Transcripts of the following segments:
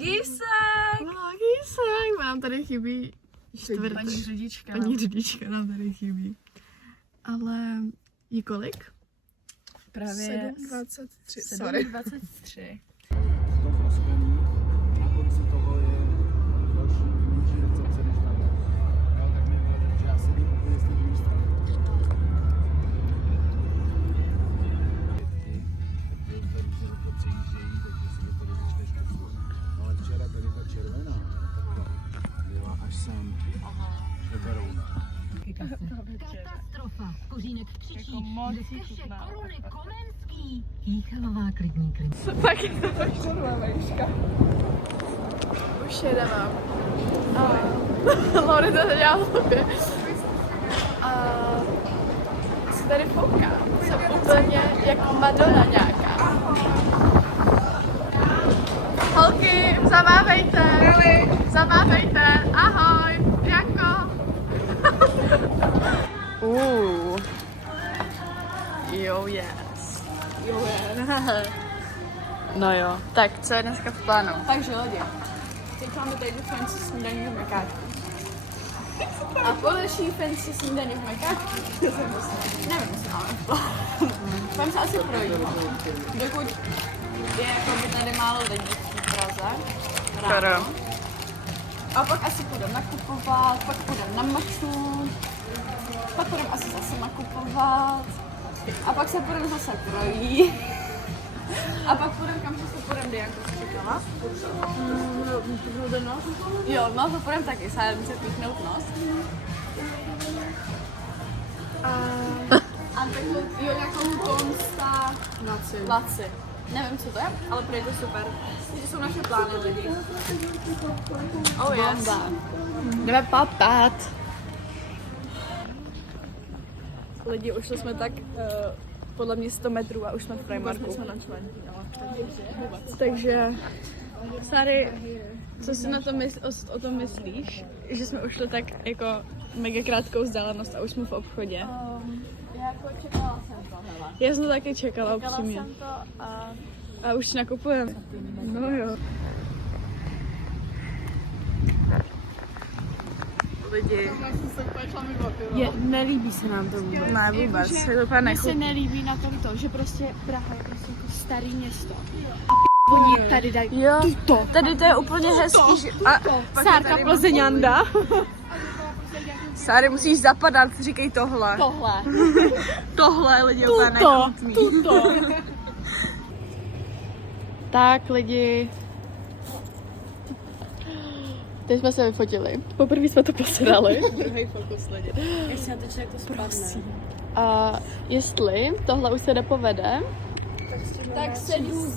Vlogísek! Mám tady chybí Paní řidička. Paní řidička nám tady chybí. Ale je kolik? Právě 7:23. 7:23. V tom rozpění, na konci toho je další menší recepce než tam. Jo, tak mi vede, že já sedím úplně z té druhé strany. Takže tady se do toho přejíždějí, takže si do toho začneš kusu. No ale včera tady ta červená, takhle, jela až sem, Šeberouna. Katastrofa. Kořínek křičí. Jako moc Ze keše chutná. koruny Komenský. Jíchalová klidný klid. Tak je to poštěrla vejška. Už jedeme. Laury to dělá hlavě. A se tady fouká. Jsem úplně jako Madonna nějaká. Holky, zamávejte. Zamávejte. Ahoj. Jako. Jo, yes. Jo, yes. No jo, tak co je dneska v plánu? Takže lidi, teď máme tady fancy snídaní v Mekáčku. A po další fancy snídaní v Mekáčku, nevím, jestli máme v plánu. Budeme se asi projít, dokud je jako by tady málo lidí v Praze. Ráno. A pak asi půjdeme nakupovat, pak půjdeme na maču, pak půjdeme asi zase nakupovat. A pak se půjdeme zase projít. A pak půjdeme, kam se půjdeme, Dianko čekala? Jo, no to půjdeme taky, sájem se píchnout nos. A takovou, jo, nějakou pomsta Laci. Nevím, co to je, ale prý to super. To jsou naše plány lidi. Oh yes. Jdeme papat. Lidi, ušli jsme tak podle mě 100 metrů a už jsme v Primarku. Takže, Sary, co si na to o tom myslíš? Že jsme ušli tak jako mega krátkou vzdálenost a už jsme v obchodě. Jako čekala jsem to, hele. Já jsem to taky čekala, Čekala upřímně. jsem to A už nakupujeme. No jo. Lidi. Nelíbí se nám to vůbec. Ne, vůbec. Je to úplně Mně se nechutné. nelíbí na tom to, že prostě Praha je prostě jako starý město. A oni tady dají Jo, tuto. tady to je úplně hezký. Že... A Sárka Plzeňanda. Sáry, musíš zapadat, říkej tohle. Tohle. Tohle, lidi, úplně nechutný. Tuto. Tak, lidi. Teď jsme se vyfotili. Poprvé jsme to posrali. Druhý fokus, lidi. Jestli na to člověk to spadne. A jestli tohle už se nepovede, Tak se jdu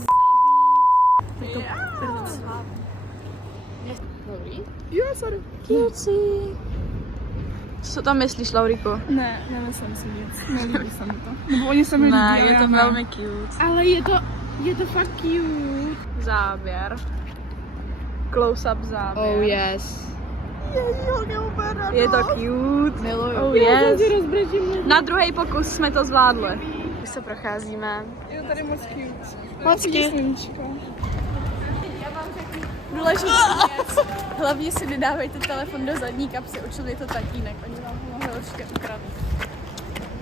Jo, sorry. Cutesy. Co tam myslíš, Lauriko? Ne, nemyslím si nic. Nelíbí se mi to. Nebo oni se mi líbí, Ne, ale je já to ne. velmi cute. Ale je to fakt cute. Záběr. Close-up záběr. Oh yes. Je to cute. Miluju. Oh yes. Rozbržím. Na druhý pokus jsme to zvládli. Už se procházíme. Je to tady moc cute. Moc cute. Důležitý věc. Hlavně si nedávejte telefon do zadní kapsy, učil je to tatínek. Oni vám ho mohli určitě ukradnout.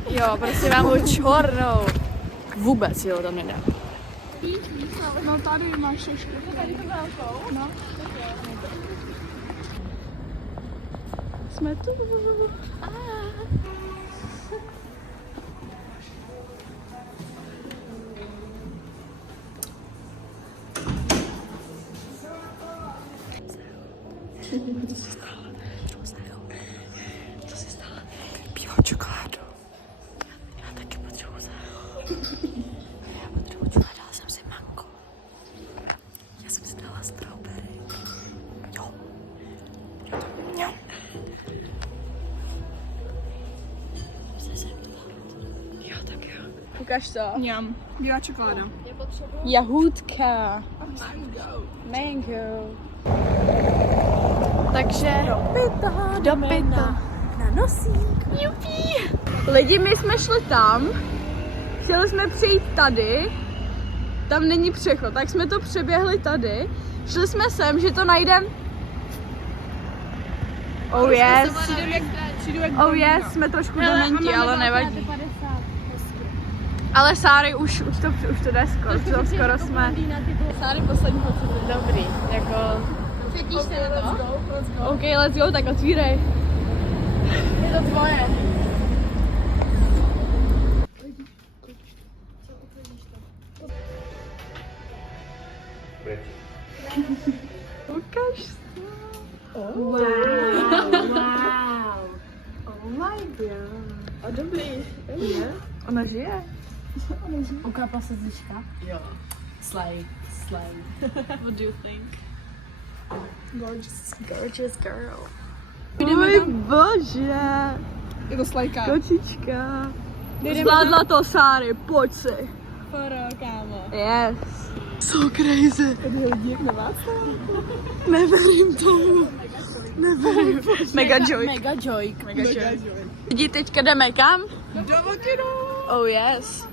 Jo, prostě vám ho čornou. Vůbec jo, tam nedá. No tady máš šešky. Tady to velkou? No. Jsme tu. Co se stalo? Piju čokoládu. Já taky potřebuji záchod. Já potřebuji čokoládu, dala jsem si mango. Já jsem si dala strawberry. Jo. Jo. Jo, tak jo. Ukaž to. Mňam. Bílá čokoláda. Jahůdka. Mango. Takže do pyta. Na nosík. Jupi. Lidi, my jsme šli tam. Chtěli jsme přijít tady. Tam není přechod, tak jsme to přeběhli tady. Šli jsme sem, že to najdem. Oh yes. Oh yes, jsme trošku dementi, ale nevadí. Ale Sáry už to jde skoro jsme. Sáry poslední pocity, dobrý, jako... Cítíš se na to? OK, let's go, tak otvírej. Je to tvoje. Ukaž to. Wow. Oh my god. A dobrý. Ona žije. Ukápla se zliška? Jo. Slay. What do you think? Gorgeous girl. Oj bože. Je to slajka. Kočička. Zvládla to, Sáry, pojď si. Foro, kámo. Yes. So crazy. Tady hodí jak na vás. Neverím tomu. Neverím. Mega joy. Mega joy. Lidi, teďka jdeme kam? Do Vokinu. Oh yes.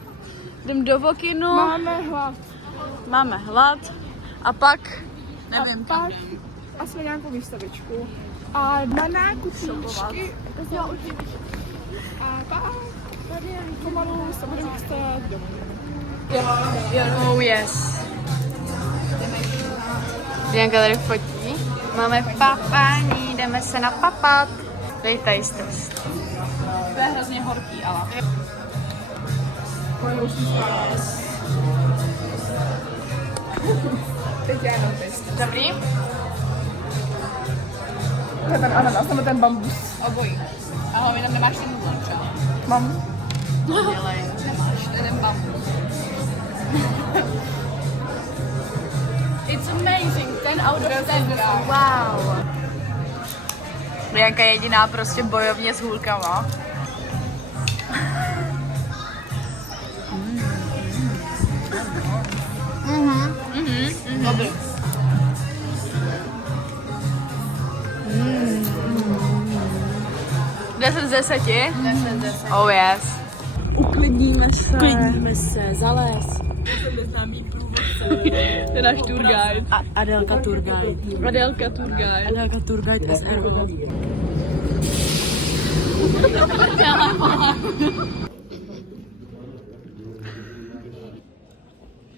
Jdem do Vokinu. Máme hlad. Máme hlad. A pak, nevím, Pak asi nějakou výstavičku. A banáku tíčky. A pak tady pomalu se budeme chystat domů. Oh yes. Bianka tady fotí. Máme papání, jdeme se napapat. Dejte jistost. To je hrozně horký, ale. Teď já jenom test. Dobrý? To je ten ananas, nebo ten bambus. Obojí. Ahoj, jenom nemáš ten nudl třeba. Mám. Dělej, nemáš ten bambus. It's amazing, 10 out of 10. Wow. Bianka je jediná prostě bojovně s hůlkama. Dobrý. 10 z 10? 10 z 10. Oh yes. Uklidníme se. Klidníme se, zalez. To je náš tour guide. Adelka Turgaj. Adelka tour guide. Adelka Turgaj SRO.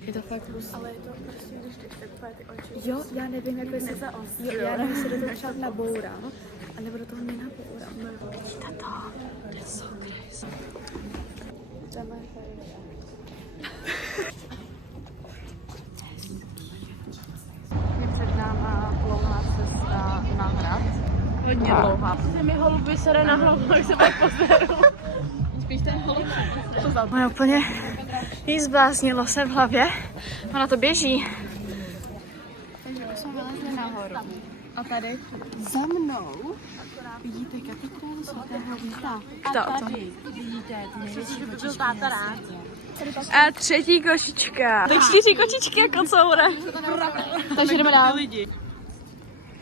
Je to fakt hustý. Ale je to prostě, když jdeš takové ty oči. Jo, já nevím, jak by se já nevím, jestli do toho třeba nabourám, anebo do toho nenabourám. Vidíte to? To je so crazy. Je před náma dlouhá cesta na hrad. Hodně dlouhá. Se mi holuby sere na hlavu, jak se pak pozeru. Spíš ten holub. Moje úplně jí zbláznilo se v hlavě. Ona to běží. Takže už jsme vylezli nahoru. A tady? Za mnou vidíte katedrálu svatého Víta. To. Vidíte ty největší kočičky na světě. A třetí kočička. To 4 kočičky jako coure. Takže jdeme dál.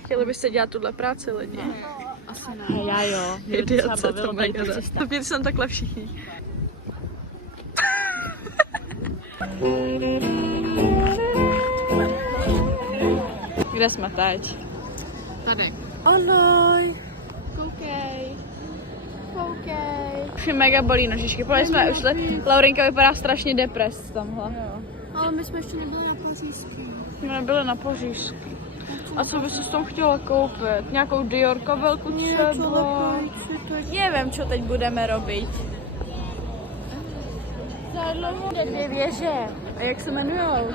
Chtěli byste dělat tuhle práci lidi? Asi ne. Já jo. Idioce to mega. Měli jsem takhle všichni. Kde jsme teď? Tady. Ahoj. Koukej. Koukej. Už je mega bolí nožičky. Protože jsme ušli. Laurinka vypadá strašně depres tamhle. Ale my jsme ještě nebyli na Pařížský. Jsme nebyli na Pařížský. A co bys si tam chtěla koupit? Nějakou Dior kabelku třeba? Nevím, co teď budeme robit. Za dlouho jde 2 věže. A jak se jmenujou?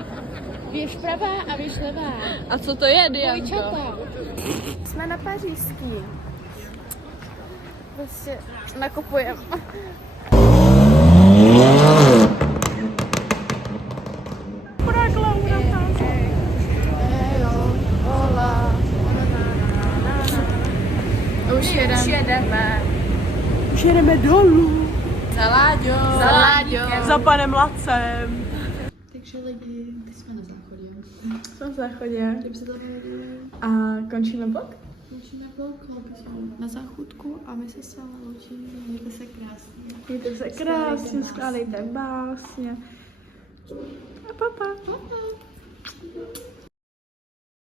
Věž pravá a věž levá. A co to je, Dianko? Dvojčata. Jsme na Pařížský. Prostě nakupujeme. Už jedeme dolů. Za Láďou. Za panem Lacem. Takže lidi, teď jsme na záchodě. Jsme v záchodě. A končíme blog? Končíme vlog, na záchodku a my se s vámi loučíme. Mějte se krásně. Mějte se krásně, skládejte básně. A papa. Pa.